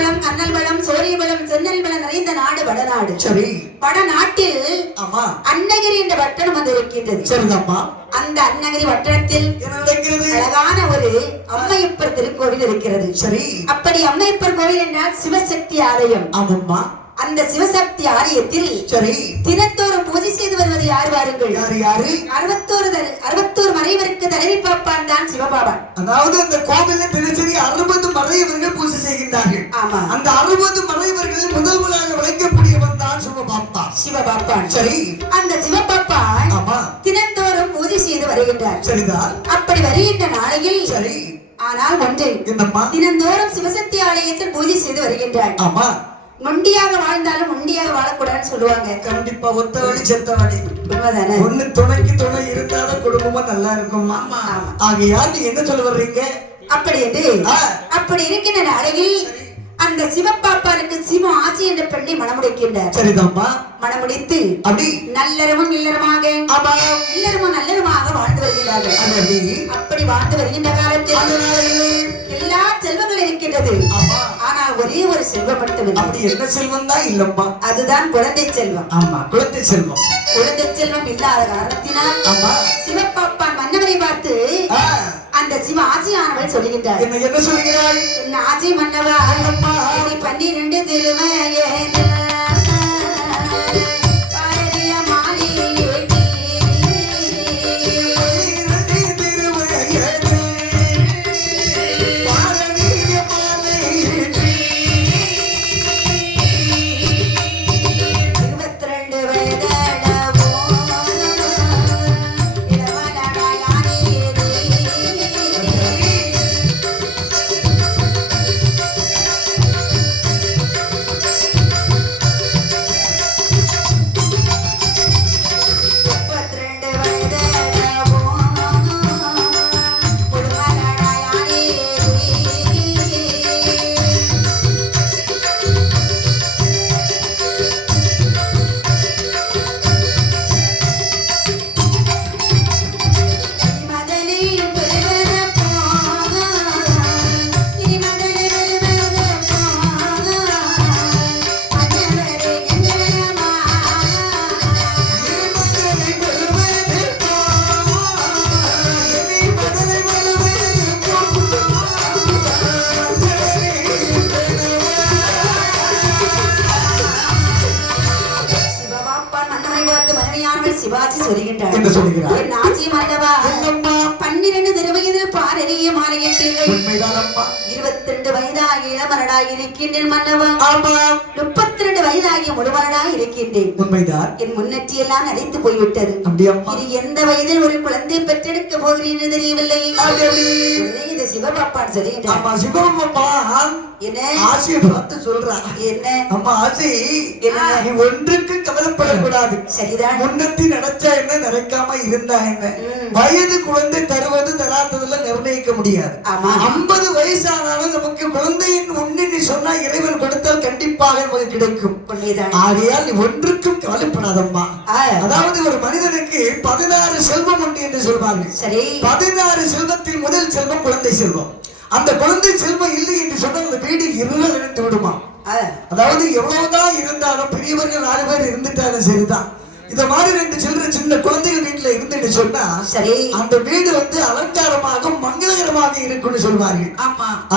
வளம், கண்ணல் வளம், சோரிய வளம், சென்னல் வளம் நிறைந்த நாடு வடநாடு. சரி. வடநாட்டில் ஆமா அன்னகிரி என்ற வட்டணம் வந்து இருக்கின்றது. சரிதாம்மா. அந்த அன்னகிரி வட்டணத்தில் அழகான ஒரு அம்மையப்பர் திருக்கோவில் இருக்கிறது. சரி. அப்படி அம்மையப்பர் கோவில் என்றால் சிவசக்தி ஆலயம். ஆமாம்மா. அந்த சிவசக்தி ஆலயத்தில் சரி தினத்தோறும் பூஜை செய்து வருவது யார் வாருங்கள்? யாரு யாரு? 61 மறைவருக்கு தலைவி பாப்பான் தான் சிவபாபான். அதாவது அந்த கோவிலில் தினசரி 60 மறைவர்கள் பூஜை செய்கின்றார்கள். ஆமா. அந்த 60 மறைவர்களில் முதலாக விளங்கக்கூடியவன் தான் சிவபாப்பா. சிவபாப்பான். சரி. அந்த சிவபாப்பான் ஆமா தினத்தோறும் பூஜை செய்து வருகின்றார். சரிதான். அப்படி வருகின்ற நாளையில் சரி ஆனால் ஒன்று என்னம்மா? தினந்தோறும் சிவசக்தி ஆலயத்தில் பூஜை செய்து வருகின்றார். ஆமா. நொண்டியாக வாழ்ந்தாலும் நொண்டியாக வாழக்கூடாதுன்னு சொல்லுவாங்க. கண்டிப்பா ஒத்தவழி செத்தவழி உண்மைதானே? ஒண்ணு துணைக்கு துணை இருந்தாலும் குடும்பமும் நல்லா இருக்குமா? ஆகையால் நீ என்ன சொல்ல வர்றீங்க? அப்படி என்று அப்படி இருக்கின்ற நாளையில் அந்த சிவபாப்பானுக்கு சிவ ஆசி என்ற பெண்ணை மணமுடிக்கின்றார். சரிதாம்மா. மணமுடித்து அப்படி நல்லறமும் இல்லறமாக இல்லறமும் நல்லறமாக வாழ்ந்து வருகிறார்கள். அப்படி வாழ்ந்து வருகின்ற காலத்தில் எல்லா செல்வங்கள் இருக்கின்றது. ஆனால் ஒரே ஒரு செல்வம் மட்டும். அப்படி என்ன செல்வம் தான் இல்லம்மா? அதுதான் குழந்தை செல்வம். ஆமா குழந்தை செல்வம். குழந்தை செல்வம் இல்லாத காரணத்தினால் ஆமா சிவபாப்பான் மன்னவரை பார்த்து அந்த சிவ ஆசியானவள் சொல்லுகின்றார். என்ன சொல்லுகிறாள்? என்ன ஆசி மன்னவா, 12 திருமையே சிவாஜி சொல்லுகின்றார். என்ன சொல்லுகிறார்? என் ஆசி மன்னவா, 12 திருவயதில் பாரறிய மாலையிட்டீர்கள். உண்மைதானம்மா. 22 வயதாகிய இளமரடாய் இருக்கின்றேன் மன்னவா. ஆமா. 32 வயதாகிய முழுமரடாய் இருக்கின்றேன். உண்மைதான். என் முன்னேற்றி எல்லாம் நரைத்து போய்விட்டது. இது எந்த வயதில் ஒரு குழந்தை பெற்றெடுக்க போகிறேன் என்று தெரியவில்லை. இது சிவபாப்பான் சொல்லுகின்றார். ஆமா சிவபாப்பான் என்ன ஆசியை பார்த்து சொல்றா. என்ன அம்மா ஆசி, நீ ஒன்றுக்கு கவலைப்படக்கூடாது. சரிதான். முன்னத்தி நடச்சா என்ன நடக்காம இருந்தா என்ன? வயது குழந்தை தருவது தராததுல நிர்ணயிக்க முடியாது. 50 வயசானாலும் நமக்கு குழந்தையின் முன்னணி சொன்னா இறைவன் கொடுத்தால் கண்டிப்பாக நமக்கு கிடைக்கும். ஆகையால் நீ ஒன்றுக்கும் கவலைப்படாதம்மா. அதாவது ஒரு மனிதனுக்கு 16 செல்வம் உண்டு என்று சொல்வார்கள். சரி. 16 செல்வத்தில் முதல் செல்வம் குழந்தை செல்வம். அந்த குழந்தை செல்வம் இல்லை என்று சொன்னால் அந்த வீடு இருள் இணைந்து விடுமா. அதாவது எவ்வளவுதான் இருந்தாலும் பெரியவர்கள் 4 பேர் இருந்துட்டாலும் சரிதான். இந்த மாதிரி 2 சின்ன குழந்தைகள் வீட்டுல இருந்துட்டு சொன்னா சரி அந்த வீடு அலங்காரமாக மங்களகரமாக இருக்குன்னு சொல்வார்கள்.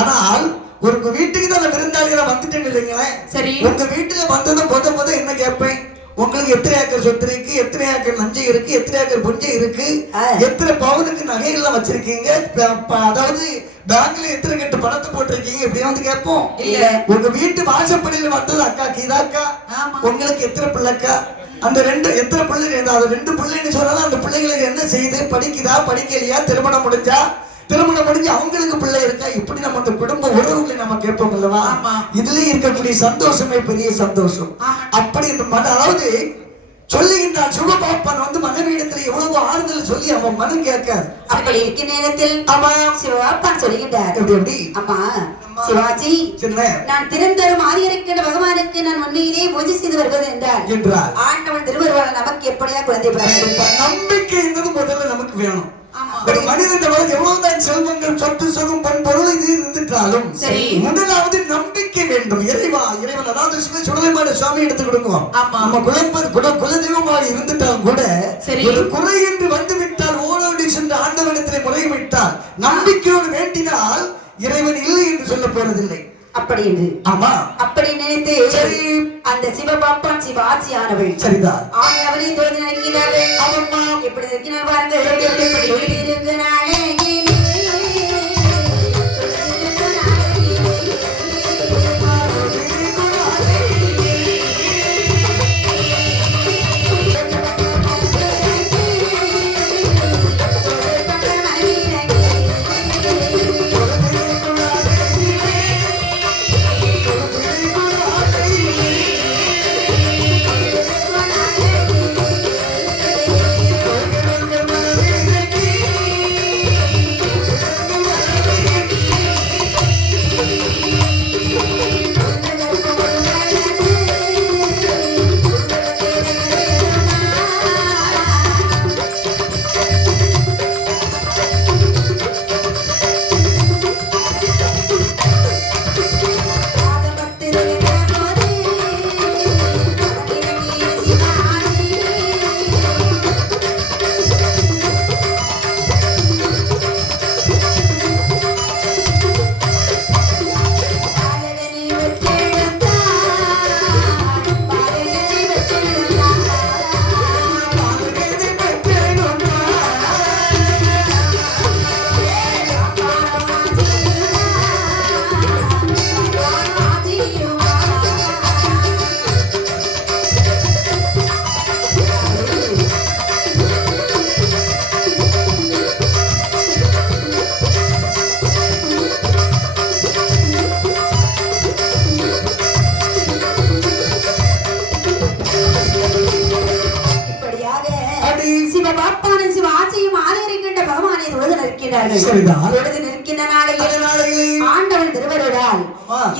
ஆனால் ஒரு வீட்டுக்கு தான் விருந்தாளிகளை வந்துட்டேன்னு இல்லைங்களேன். சரி. உங்க வீட்டுல வந்தது முத என்ன கேட்பேன்? உங்களுக்கு எத்தனை ஏக்கர் சொத்து இருக்கு, எத்தனை ஏக்கர் நஞ்சை இருக்கு, எத்தனை ஏக்கர் புஞ்சை இருக்கு, எத்தனை பவுனுக்கு நகைகள்லாம் வச்சிருக்கீங்க, அதாவது பேங்க்ல எத்தனை கட்டு பணத்தை போட்டிருக்கீங்க, இப்படி கேட்போம். உங்க வீட்டு வாசப்படியில் வந்தது அக்கா கீதாக்கா, உங்களுக்கு எத்தனை பிள்ளைக்கா, அந்த எத்தனை பிள்ளை, அது 2 பிள்ளைன்னு சொன்னாலும் அந்த பிள்ளைகளுக்கு என்ன செய்யுது, படிக்குதா படிக்கலையா, திருமணம் முடிஞ்சு அவங்களுக்கு பிள்ளை இருக்கா, இப்படி நம்ம அந்த குடும்ப உறவுகளை நம்ம கேட்போம் அல்லவா. இதுலயும் இருக்கக்கூடிய சந்தோஷமே பெரிய சந்தோஷம். அப்படி இந்த அதாவது சொல்லுகின்றான் சிவபாப்பான் மனைவியிடத்துல எவ்வளவு ஆறுதல் சொல்லி அவன் மனம் கேட்காது. அப்படி இருக்க நேரத்தில் சிவபாப்பான் சொல்லுகின்றார். எப்படி? அம்மா சிவாஜி, நான் திறந்தரும் ஆரியருக்கிற பகவானுக்கு நான் உண்மையிலே பூஜை செய்து வருவது என்றால் ஆண்டவன் திருவருவால் நமக்கு எப்படியா குழந்தை பிறக்கும் நம்பிக்கை என்பது முதல்ல நமக்கு வேணும். ஒரு மனிதன் எவ்வளவுதான் செல்வங்கள் சொத்து சுகம் பண் பொருள் இது இருந்துட்டாலும் முதலாவது நம்பிக்கை வேண்டும். வேண்டும். இறைவன் அதாவது சுடலைமாட சுவாமி எடுத்து கொடுக்கும். நம்ம குலதெய்வமாக இருந்துட்டால் கூட ஒரு குறை என்று வந்து விட்டால் ஓடோடி சென்று ஆண்டவனிடத்தில் முறையிட்டால் நம்பிக்கையோடு வேண்டினால் இறைவன் இல்லை என்று சொல்ல போறதில்லை. அப்படி என்று ஆமா அப்படி நினைத்து சரி அந்த சிவபாப்பான் சிவாச்சியானவள் சரிதான் அவளை தோதி நினைக்கிறார்கள். அவம்மா எப்படி இருக்கிறார் பாருங்கள். இருக்கிறாளே ஆண்டவன் திருவருளால்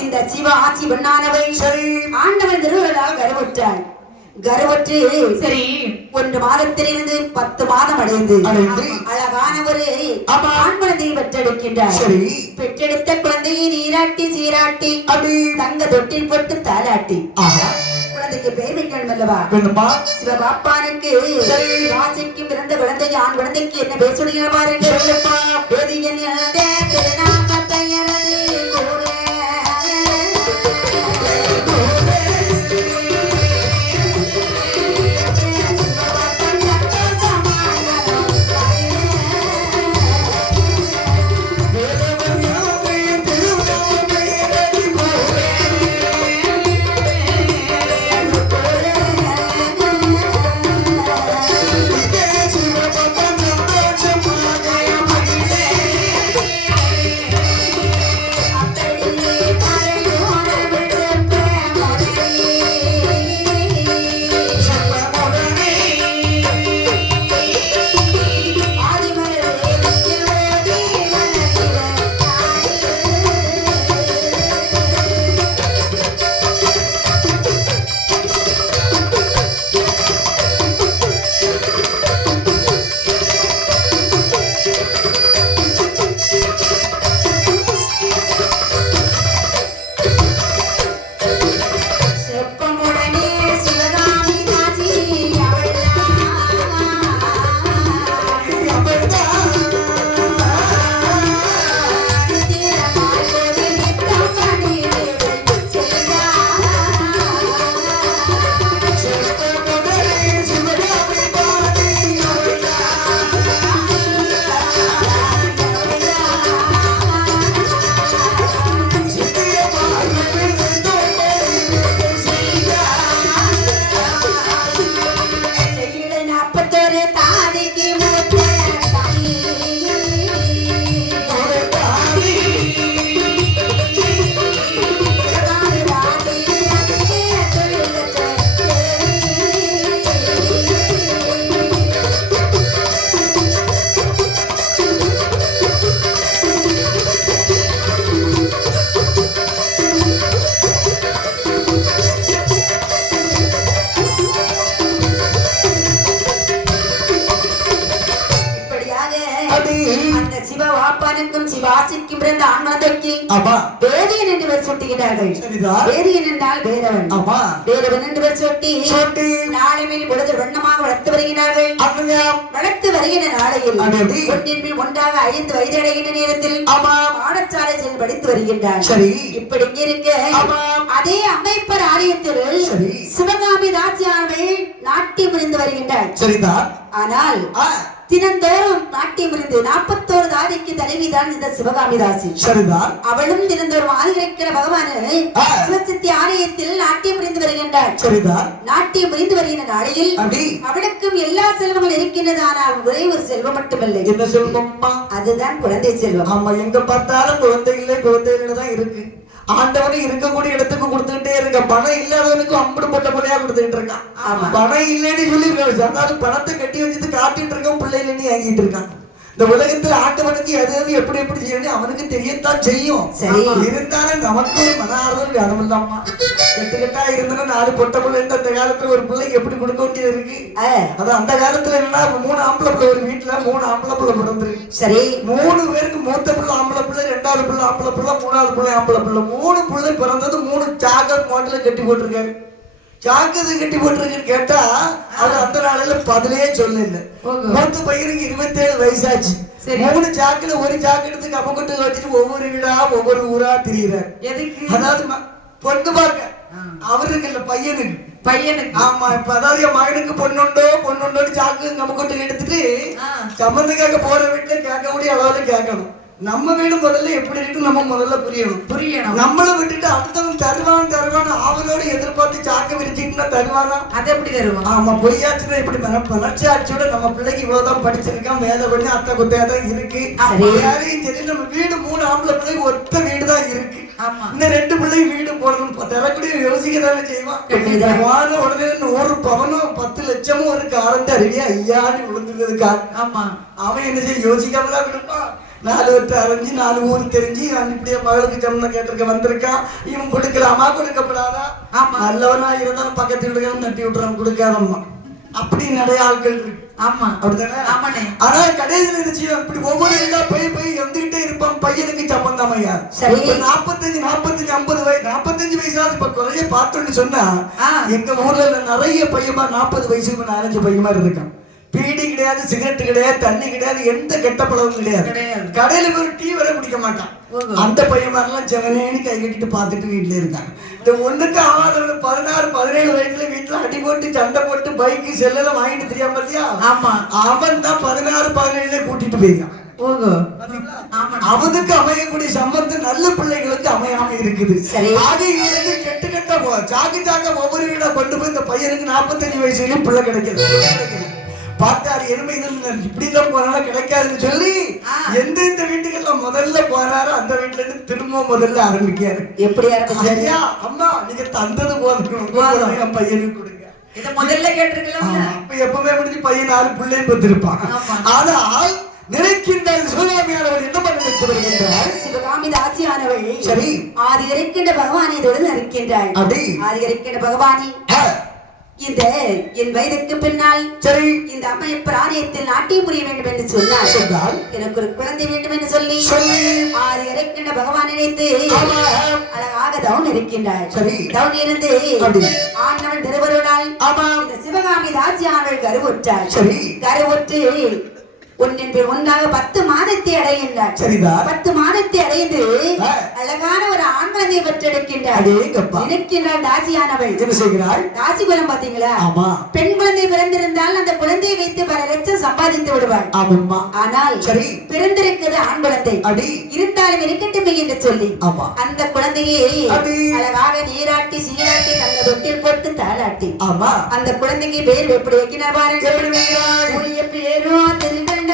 இந்த சிவ ஆட்சி பெண்ணானவள் ஆண்டவன் திருவருளால் கருவுற்றாள். கருவற்று சரி 1 மாதத்திலிருந்து 10 மாதம் அடைந்து அழகான ஒரு ஆண் குழந்தையை பெற்றெடுக்கின்றார். பெற்றெடுத்த குழந்தையை நீராட்டி சீராட்டி தங்க தொட்டில் போட்டு தாலாட்டி குழந்தைக்கு பெயர் வைக்கணும் அல்லவா? சிவபாப்பானுக்கு ராசிக்கு பிறந்த குழந்தை ஆண் குழந்தைக்கு என்ன பேர் சொல்லுங்க பாருங்க. தாசிக்கு பிறந்த ஆண் குழந்தைக்கு ஆமா வேதியன் என்று பெயர் சூட்டுகிறார்கள். சரிதான். வேதியன் என்றால் வேதவன். ஆமா வேதவன் என்று பெயர் சூட்டி நாளை மேல் பொழுது வண்ணமாக வளர்த்து வருகிறார்கள். வளர்த்து வருகின்ற நாளையில் ஒன்றின் மேல் ஒன்றாக 5 வயது அடைகின்ற நேரத்தில் பாடசாலை சென்று படித்து வருகின்றார். இப்படி இங்க இருக்க அதே அம்மைப்பர் ஆலயத்தில் சிவகாமி தாசியானவள் நாட்டியம் புரிந்து வருகின்றார். சரிதான். ஆனால் தினந்தோறும் நாட்டியம் புரிந்து 41 தாதிக்கு தலைவிதான் இந்த சிவகாமி தாசி. சரிதான். அவளும் தினந்தோறும் ஆதிரைக்கிற பகவானு சிவசித்தி ஆலயத்தில் நாட்டியம் புரிந்து வருகின்றார். சரிதான். நாட்டியம் புரிந்து வருகின்ற நாளையில் அவளுக்கும் எல்லா செல்வங்கள் இருக்கின்றது. ஆனால் ஒரே ஒரு செல்வம் மட்டுமில்லை. என்ன செல்வம்மா? அதுதான் குழந்தை செல்வம். ஆமா, எங்க பார்த்தாலும் குழந்தைகளே தான் இருக்கு. ஆண்டவனை இருக்கக்கூடிய இடத்துக்கு கொடுத்துக்கிட்டே இருக்க. பணம் இல்லாதவனுக்கு அம்படு போட்ட பிள்ளையா கொடுத்துக்கிட்டு இருக்கான். பணம் இல்லைன்னு சொல்லி பணத்தை கட்டி வச்சுட்டு காட்டிட்டு இருக்கான். பிள்ளைல நீ வாங்கிட்டு இருக்கான். இந்த உலகத்துல ஆண்டவனுக்கு எது எது எப்படி எப்படி செய்யணும் அவனுக்கு தெரியத்தான் செய்யும். இருந்தாலும் நமக்கு ஒரு மன ஆறுதல் வேணுமில்லாமா? கெட்டுக்கட்டா இருந்தாலும் 4 பொட்ட பிள்ளை அந்த காலத்துல ஒரு பிள்ளைக்கு எப்படி கொடுக்க வேண்டியது இருக்கு. அது அந்த காலத்துல என்னன்னா 3 ஆம்பளை பிள்ளை, ஒரு வீட்டுல 3 ஆம்பளை பிள்ளை பிறந்திருக்கு. சரி, 3 பேருக்கு மூத்த பிள்ளை ஆம்பளை பிள்ளை, 2வது பிள்ளை ஆம்பளை பிள்ளை, 3வது பிள்ளை ஆம்பளை பிள்ளை. 3 பிள்ளை பிறந்தது 3 சாக்கட் மாட்டுல கட்டி போட்டிருக்காரு. சாக்கது கட்டி போட்டிருக்குன்னு கேட்டா அவர் அந்த நாளையில பதிலே சொல்ல இல்ல. மூத்த பையனுக்கு 27 வயசாச்சு. 3 சாக்குல ஒரு சாக்கு எடுத்து கம்மக்கொட்டு வச்சுட்டு ஒவ்வொரு வீடா ஒவ்வொரு ஊரா திரியிறாரு. அதாவது பொண்ணு பார்க்க அவருக்கு இல்ல, பையனுக்கு. ஆமா, இப்ப அதாவது என் மகனுக்கு பொண்ணுண்டோ சாக்கு கம்மக்கொட்டு எடுத்துட்டு சம்பந்தக்காக போற வீட்டுல கேட்கக்கூடிய அளவுல கேட்கணும். நம்ம வீடு முதல்ல எப்படி இருக்கு நம்ம முதல்ல புரியணும். நம்மள விட்டுட்டு அடுத்தவன் தருவான் அவனோட எதிர்பார்த்து சாக்க விரிச்சுட்டுனா தருவானா? அது எப்படி தருவான்? ஆமா, பொய்யாச்சுன்னா இப்படி பணச்சாட்சியோட நம்ம பிள்ளைக்கு இவ்வளவுதான் படிச்சிருக்கான், வேலை பண்ணி அத்தை குத்தையா தான் இருக்கு. யாரையும் சரி, நம்ம வீடு 3 ஆம்பளை பிள்ளைக்கு ஒத்த வீடு தான் இருக்கு. இந்த 2 பிள்ளைக்கு வீடு போடணும் தரக்கூடிய யோசிக்க தானே செய்வான். உடனே 1 பவனும் 10 லட்சமும் ஒரு காரண்ட் அருவியா ஐயாடி விழுந்துருக்கா. ஆமா, அவன் என்ன செய்ய யோசிக்காம தான் விடுப்பான். 4 வட்ட அறிஞ்சு 4 ஊர் தெரிஞ்சு இப்படியே மகளுக்கு ஜம்ன கேட்டிருக்க வந்திருக்கான். இவன் கொடுக்கலாமா கொடுக்கப்படாதா? நல்லவனா இருந்தாலும் பக்கத்து வீட்டுக்கு தட்டி விட்டுறான், கொடுக்காதம்மா. அப்படி நிறைய ஆட்கள் இருக்கு. ஆமா, அப்படித்தானே. ஆனா கடைசியில் இருந்துச்சு இப்படி ஒவ்வொரு வீடா போய் வந்துகிட்டே இருப்பான். பையனுக்கு சம்பந்தம் ஐயா 45 50 வயசு 45 வயசாவது இப்ப குறைய பார்த்தோன்னு சொன்னா எங்க ஊர்ல நிறைய பையமா 40 வயசுக்கு 4-5 பையமா இருக்கான். பீடி கிடையாது, சிகரெட் கிடையாது, தண்ணி கிடையாது, எந்த கெட்ட பழமும் கிடையாது. கடையில போய் டீ வரை குடிக்க மாட்டான். அந்த பையன் மாதிரிலாம் செவனேன்னு கை கட்டிட்டு பார்த்துட்டு வீட்டுல இருக்காங்க. இந்த ஒண்ணுக்கு ஆவாதவங்க 16-17 வயசுல வீட்டுல அடி போட்டு சண்டை போட்டு பைக்கு செல்லெல்லாம் வாங்கிட்டு தெரியாம பாத்தியா? ஆமா, அவன் தான் 16-17 கூட்டிட்டு போயிருக்கான். அவனுக்கு அமையக்கூடிய சம்பந்தம் நல்ல பிள்ளைகளுக்கு அமையாம இருக்குது. ஆகிய கெட்ட சாக்கு ஒவ்வொரு வீடா கொண்டு போய் இந்த பையனுக்கு 45 வயசுலயும் பிள்ளை கிடைக்கிறது. பார்த்தாரு, எருமை இப்படிதான் போனால கிடைக்காதுன்னு சொல்லி எந்தெந்த வீட்டுகள்ல முதல்ல போறாரோ அந்த வீட்டுல இருந்து திரும்ப முதல்ல ஆரம்பிக்காரு. எப்படி ஆரம்பிச்சா? அம்மா நீங்க தந்தது போதும் பையனுக்கு கொடுங்க. இத முதல்ல கேட்டிருக்கலாம். அப்ப எப்பவுமே முடிஞ்சு பையன் 4 பிள்ளையும் பெற்றிருப்பான். ஆனால் நினைக்கின்ற சிவகாமியானவள் என்ன பண்ண நினைக்கிறார்? சிவகாமி தாசியானவள் சரி ஆதி இருக்கின்ற பகவானை இதோடு நிற்கின்றாள். அப்படி ஆதி இருக்கின்ற பகவானி இந்த என் வயதுக்கு பின்னால் சரி இந்த அம்மையப்பர் ஆலயத்தில் நாட்டியம் புரிய வேண்டும் என்று சொன்னார். எனக்கு ஒரு குழந்தை வேண்டும் என்று சொல்லி ஆறு இறைக்கின்ற பகவான் நினைத்து அழகாக தவன் இருக்கின்றார். தவன் இருந்து ஆண்டவன் திருவருளால் இந்த சிவகாமி தாசியானவள் கருவுற்றார். கருவுற்று ஒன்றாக 10 மாதத்தை அடைகின்றார். 10 மாதத்தை அடைந்து அழகான ஒரு ஆண் குழந்தையை பெற்றெடுக்கின்றார். தாசியானவள் என்ன செய்கிறாள்? தாசி குலம் பாத்தீங்களா? பெண் குழந்தை பிறந்திருந்தால் அந்த குழந்தையை வைத்து பல லட்சம் சம்பாதித்து விடுவாள். ஆனால் பிறந்திருக்கிறது ஆண் குழந்தை. இருந்தாலும் இருக்கட்டும் என்று சொல்லி அந்த குழந்தையை அழகாக நீராட்டி சீராட்டி தங்க தொட்டில் போட்டு தாளாட்டி அந்த குழந்தைக்கு பேர் எப்படி வைக்கிறார் பாருங்க. பேரும் திருகண்ட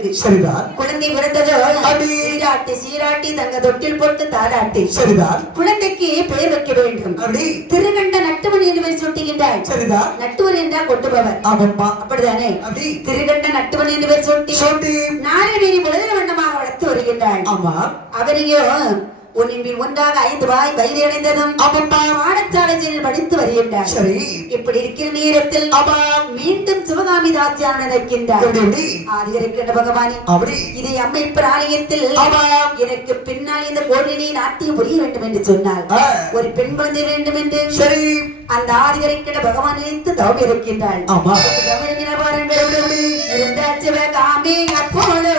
இருக்கு. சரிதான். குழந்தை பிறந்ததோ அப்படி சீராட்டி சீராட்டி தங்க தொட்டில் போட்டு தாலாட்டி. சரிதான். குழந்தைக்கு பெயர் வைக்க வேண்டும். அப்படி திருகண்ட நட்டுவன் என்று சுட்டுகின்றார். சரிதான். நட்டுவர் என்றால் கொட்டுபவர். ஆமாப்பா. அப்படிதானே? அப்படி திருகண்ட நட்டுவன் என்று சுட்டி நாளை முதல் வண்ணமாக வளர்த்து வருகின்றார். ஆமா. அவரையும் ஒன்றின் ஒன்றாக 5 வயது அடைந்ததும் பாடசாலையில் படித்து வருகின்றார். சரி. இப்படி இருக்கிற நேரத்தில் மீண்டும் சிவகாமி தாசியான நிற்கின்றார். ஆதிகரிக்கின்ற பகவானி, இதை அமைப்பு ஆலயத்தில் எனக்கு பின்னால் இந்த கோவிலை நாட்டியம் புரிய வேண்டும் என்று சொன்னால் ஒரு பெண் குழந்தை வேண்டும் என்று சரி அந்த ஆதிகரிக்கின்ற பகவான் நினைத்து தவம் இருக்கின்றாள். இருந்த சிவகாமி அப்பொழுது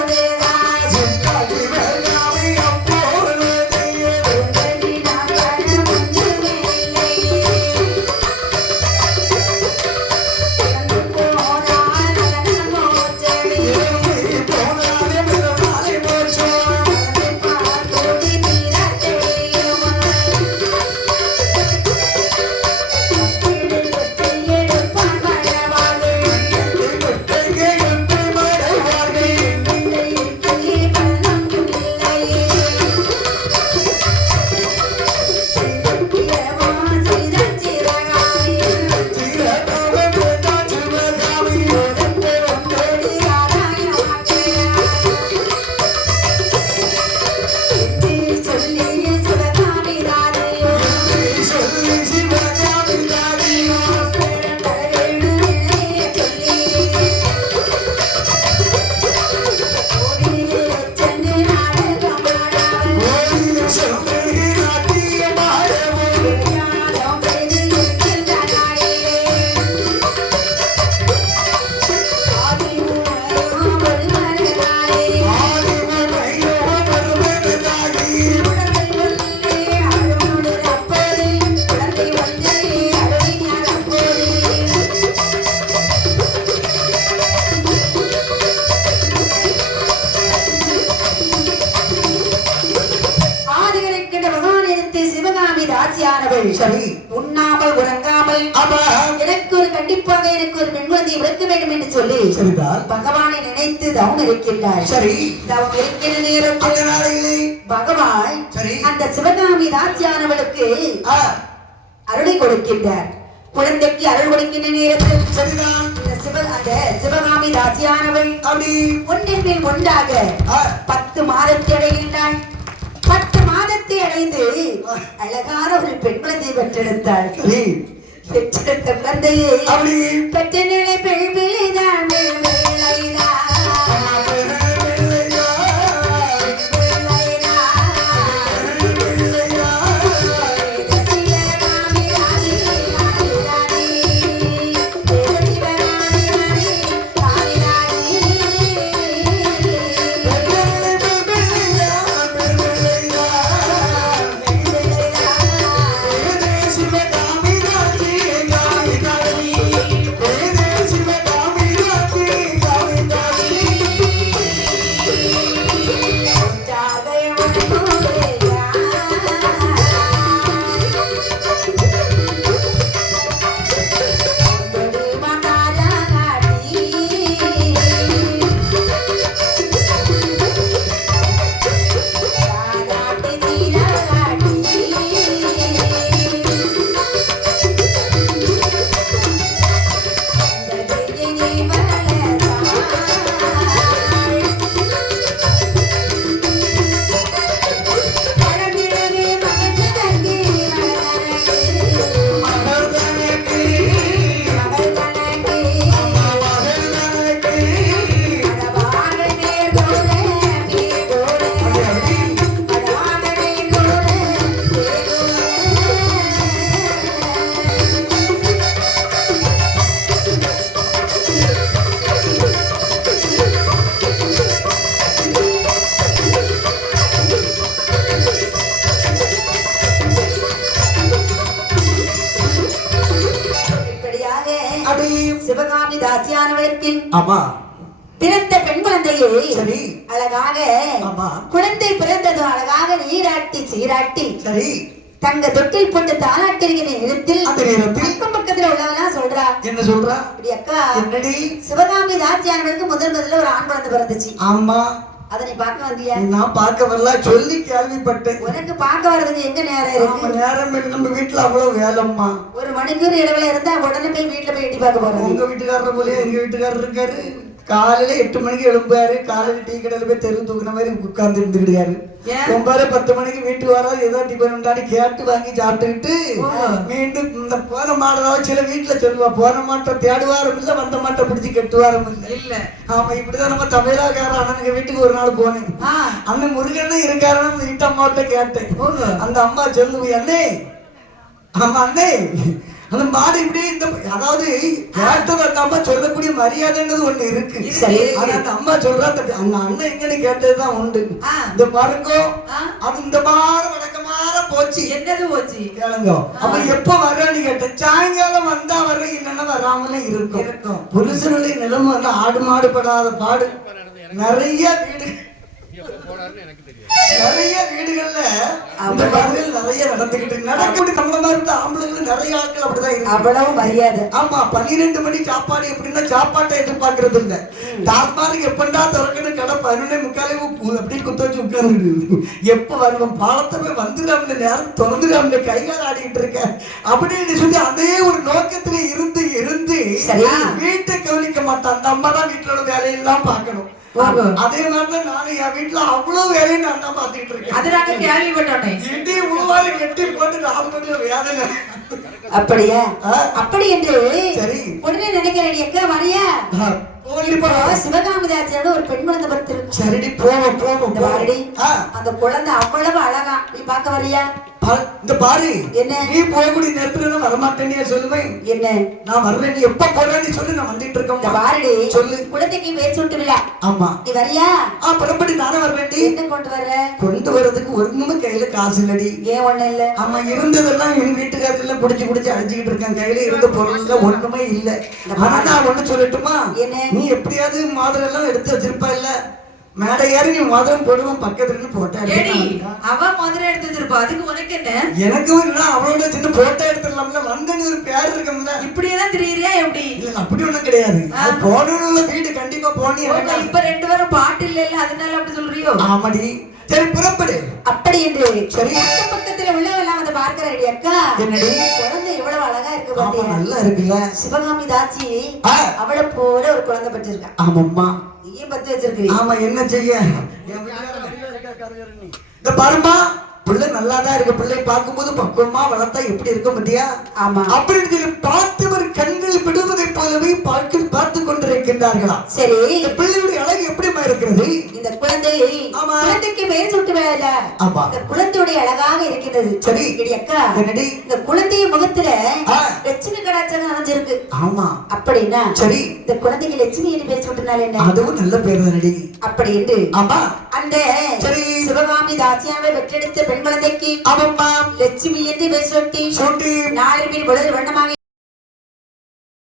சரி உண்ணாமல் உறங்காமல் எனக்கு ஒரு கண்டிப்பாக எனக்கு ஒரு பெண் குழந்தை விளக்க வேண்டும் என்று சொல்லி பகவானை நினைத்து தவம் இருக்கின்றார். சரி தவம் இருக்கிற நேரத்தில் பகவான் அந்த சிவகாமி தாசியானவளுக்கு அருளை கொடுக்கின்றார். குழந்தைக்கு அருள் கொடுக்கின்ற நேரத்தில் அந்த சிவகாமி தாசியானவள் ஒன்றின் மேல் ஒன்றாக 10 மாதத்தை அடைகின்றாள். 10 மாதத்தை அடைந்து அழகான ஒரு பெண் குழந்தை பெற்றெடுத்தாள். பெற்றெடுத்த குழந்தையை பெற்ற நிலை பிள்ளைதான் சிவகாமி தாசியானவளுக்கு பிறந்த பெண் குழந்தையை அழகாக குழந்தை பிறந்ததும் அழகாக நீராட்டி சீராட்டி தங்க தொட்டில் போட்டு தாளாட்டிருக்கிற நேரத்தில் அக்கம் பக்கத்துல உள்ளவெல்லாம் சொல்றா என்ன சொல்றா? இப்படி அக்கா என்னடி? சிவகாமி தாட்சியானவளுக்கு முதல்ல ஒரு ஆண் குழந்தை பிறந்துச்சு. ஆமா. அதை நீ பார்க்க வந்தியா? நான் பார்க்க வரல, சொல்லி கேள்விப்பட்டேன். உனக்கு பார்க்க வர்றதுக்கு எங்க நேரம் இருக்கு? நேரம் இல்லை, நம்ம வீட்டுல அவ்வளவு வேலைம்மா. ஒரு மணிக்கூர் இடைவேளை இருந்தா உடனே போய் வீட்டுல போய் எட்டி பார்க்க போறோம். உங்க வீட்டுக்காரர் போல எங்க வீட்டுக்காரர் இருக்காரு. காலையில 8 மணிக்கு எழுப்பாரு, காலையில டீ கடையில போய் தெரு தூக்குன மாதிரி உட்கார்ந்து இருந்துக்கிட்டாரு. 9:10 மணிக்கு வீட்டுக்கு வராது, ஏதோ டிஃபன் உண்டாடி கேட்டு வாங்கி சாப்பிட்டுக்கிட்டு மீண்டும் இந்த போன மாடலாம் சில வீட்டுல சொல்லுவா, போன மாட்டம் தேடுவாரம் இல்ல, வந்த மாட்டை பிடிச்சி கெட்டுவாரம் இல்ல. ஆமா, இப்படிதான் நம்ம தமிழாக்கார அண்ணனுக்கு வீட்டுக்கு ஒரு நாள் போனேன். அண்ணன் முருகன்னு இருக்காருன்னு வீட்டு அம்மாட்ட கேட்டேன். அந்த அம்மா சொல்லுவீ, அண்ணே ஆமா அண்ணே அந்த மாடு இப்படி இந்த அதாவது கேட்டது அந்த அம்மா சொல்லக்கூடிய மரியாதைன்றது ஒண்ணு இருக்கு. ஆனா அந்த அம்மா சொல்றா, அந்த அண்ணன் எங்கன்னு கேட்டதுதான் உண்டு. இந்த பாருங்கோ, அது இந்த மாதிரி வழக்கமாற போச்சு. என்னது போச்சு கேளுங்க. அப்ப எப்ப வர்றான்னு கேட்டேன். சாயங்காலம் வந்தா வர்ற, இல்லைன்னா வராமலே இருக்கும். புருஷனுடைய நிலைமை வந்து ஆடு மாடு படாத பாடு. நிறைய வீடுகள்ல அந்த பாடுகள் நிறைய நடந்துகிட்டு நடக்கக்கூடிய நம்ம மாதிரி ஆம்பளைகள் நிறைய ஆட்கள் அப்படிதான் இருக்கு. அவ்வளவு மரியாதை. ஆமா, 12 மணி சாப்பாடு எப்படின்னா சாப்பாட்டை எதிர்பார்க்கறது இல்ல. டாஸ்மார்க் எப்படா திறக்கணும் கடை 11:45 அப்படியே குத்த வச்சு உட்கார்ந்து எப்ப வருவோம் பாலத்தை வந்துடாம நேரம் திறந்துடாம கைகால் ஆடிக்கிட்டு இருக்க அப்படின்னு சொல்லி அதே ஒரு நோக்கத்துல இருந்து வீட்டை கவனிக்க மாட்டான். அந்த அம்மா தான் வீட்டுல வேலையெல்லாம் பார்க்கணும். அதே மாதிரிதான் நானும் என் வீட்டுல அவ்வளவு வேலையை நான் தான் பாத்துக்கிட்டு இருக்கேன். அது நாங்க கேள்விப்பட்டோம். இடி உழுவாரி கட்டி போட்டு நான் பண்ண வேதனை. அப்படியா? அப்படி என்று சரி உடனே நினைக்கிறேன். எங்க வரையா சிவகாமி தாட்சியோட ஒரு பெண் குழந்தை பிறந்திருக்கு. சரிடி, போவோம். அந்த குழந்தை அவ்வளவு அழகா. நீ பார்க்க வரியா? இந்த பாரு, என்ன நீ போகக்கூடிய நேரத்துல வரமாட்டேன்னு சொல்லுவேன். என்ன நான் வர்றேன், நீ எப்ப போறேன்னு சொல்லி நான் வந்துட்டு இருக்கேன். பாருடி, சொல்லு. குழந்தைக்கு பேர் சுட்டுவில்ல. ஆமா, நீ வரியா? புறப்படி நானும் வர்றேன். என்ன கொண்டு வர்ற? கொண்டு வர்றதுக்கு ஒண்ணுமே கையில காசு இல்லடி. ஏன் ஒண்ணு இல்ல? ஆமா, இருந்ததெல்லாம் எங்க வீட்டுக்காரத்துல புடிச்சு அடிச்சுக்கிட்டு இருக்கேன். கையில இருந்த பொருள்ல ஒண்ணுமே இல்ல. ஆனா நான் ஒண்ணு சொல்லட்டுமா? என்ன? நீ எப்படியாவது மாதிரி எல்லாம் எடுத்து வச்சிருப்பா இல்ல? மேடை ஏறி நீ மோதிரம் போடுவோம் பக்கத்துல போட்டோ அவ மோதிரம் எடுத்து வச்சிருப்பா. அதுக்கு உனக்கு என்ன? எனக்கு இல்ல, அவளோட சின்ன போட்டோ எடுத்துடலாம்ல. வந்தன்னு ஒரு பேர் இருக்கும்ல. இப்படியெல்லாம் தெரியறியா எப்படி? இல்ல அப்படி ஒண்ணும் கிடையாது. போனோம்ல வீடு கண்டிப்பா போனி. இப்ப 2 பேரும் பாட்டு இல்ல, அதனால அப்படி சொல்றியோ? ஆமாடி. சரி, புறப்படு. அப்படி என்று சரி பக்கத்துல உள்ளவெல்லாம் வந்து பார்க்கறடி. அக்கா என்னடி குழந்தை எவ்வளவு அழகா இருக்கு பாத்தியா? நல்லா இருக்குல்ல. சிவகாமி தாட்சி அவளை போல ஒரு குழந்தை பெற்றிருக்கா. ஆமாம்மா, நீயே பத்து வச்சிருக்கீங்க. ஆமா, என்ன செய்ய? இந்த பாருமா, பிள்ளை நல்லாதான் இருக்கு. பிள்ளை பார்க்கும்போது பக்குவமா வளர்த்தா எப்படி இருக்க முடியா? ஆமா, அப்படின்னு சொல்லி பார்த்தவர் கண்கள் விடுவதை போலவே பார்த்து கொண்டிருக்கின்றார்களா? சரி, இந்த பிள்ளையுடைய அழகு எப்படிமா இருக்கிறது? இந்த குழந்தை குழந்தைக்கு பெயர் சுட்டு வேல. ஆமா, இந்த குழந்தையுடைய அழகாக இருக்கிறது. சரி அக்கா, என்னடி இந்த குழந்தைய முகத்துல லட்சுமி கடாட்சம் அமைஞ்சிருக்கு. ஆமா, அப்படின்னா சரி இந்த குழந்தைக்கு லட்சுமி என்று பேர் சுட்டினால என்ன? அதுவும் நல்ல பேர் தானடி. அப்படி என்று ஆமா, அந்த சரி சிவகாமி தாட்சியாவை பெற்றெடுத்த பெண் குழந்தைக்கு அவம்மா லட்சுமி என்று பேர் சுட்டி 4 பேர் வண்ணமாக